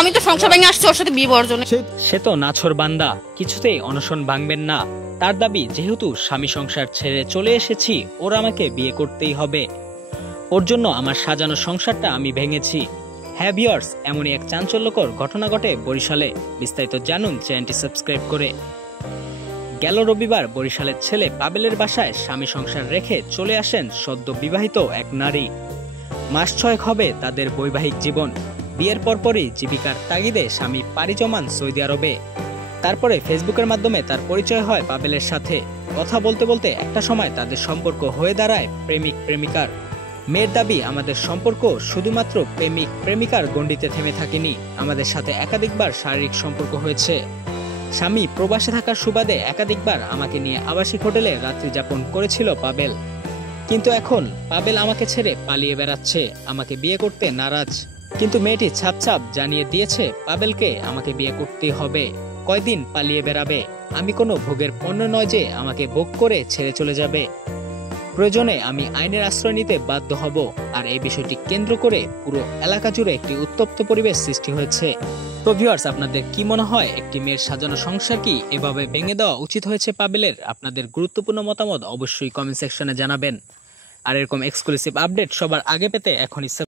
আমি তো সংসার ভেঙে আসছি ওর সাথে বিয়ে হওয়ার জন্য। সে তো নাছর বান্দা, কিছুতেই অনশন ভাঙবেন না। তার দাবি, যেহেতু স্বামী সংসার ছেড়ে চলে এসেছি, ওর আমাকে বিয়ে করতেই হবে। ওর জন্য আমার সাজানো সংসারটা আমি ভেঙেছি। হ্যাঁ ভিউয়ার্স, এমনই এক চাঞ্চল্যকর ঘটনা ঘটে বরিশালে। বিস্তারিত জানুন চ্যানেলটি সাবস্ক্রাইব করে। গেল রবিবার বরিশালের ছেলে পাবেলের বাসায় স্বামী সংসার রেখে চলে আসেন সদ্য বিবাহিত এক নারী। মাস 6 হবে তাদের বৈবাহিক জীবন। বিয়ের পরপরই জীবিকার তাগিদে স্বামী পাড়ি জমান সৌদি আরবে। তারপরে ফেসবুকের মাধ্যমে তার পরিচয় হয় পাবেলের সাথে। কথা বলতে বলতে একটা সময় তাদের সম্পর্ক হয়ে দাঁড়ায় প্রেমিক প্রেমিকার। মেয়ের দাবি, আমাদের সম্পর্ক শুধুমাত্র প্রেমিক প্রেমিকার গণ্ডিতে থেমে থাকেনি, আমাদের সাথে একাধিকবার শারীরিক সম্পর্ক হয়েছে। স্বামী প্রবাসে থাকার সুবাদে একাধিকবার আমাকে নিয়ে আবাসিক হোটেলে রাত্রি যাপন করেছিল পাবেল। কিন্তু এখন পাবেল আমাকে ছেড়ে পালিয়ে বেড়াচ্ছে, আমাকে বিয়ে করতে নারাজ। কিন্তু মেয়েটি ছাপ ছাপ জানিয়ে দিয়েছে পাবেলকে আমাকে বিয়ে করতেই হবে। কয়দিন পালিয়ে বেড়াবে? আমি কোনো ভোগের পণ্য নয় যে আমাকে ভোগ করে ছেড়ে চলে যাবে। প্রয়োজনে আমি আইনের আশ্রয় নিতে বাধ্য হব। আর এই বিষয়টি কেন্দ্র করে পুরো এলাকা জুড়ে একটি উত্তপ্ত পরিবেশ সৃষ্টি হয়েছে। তো ভিউয়ার্স, আপনাদের কি মনে হয়, একটি মেয়ের সাজানো সংসার কি এভাবে ভেঙে দেওয়া উচিত হয়েছে পাবেলের? আপনাদের গুরুত্বপূর্ণ মতামত অবশ্যই কমেন্ট সেকশনে জানাবেন। আর এরকম এক্সক্লুসিভ আপডেট সবার আগে পেতে এখনই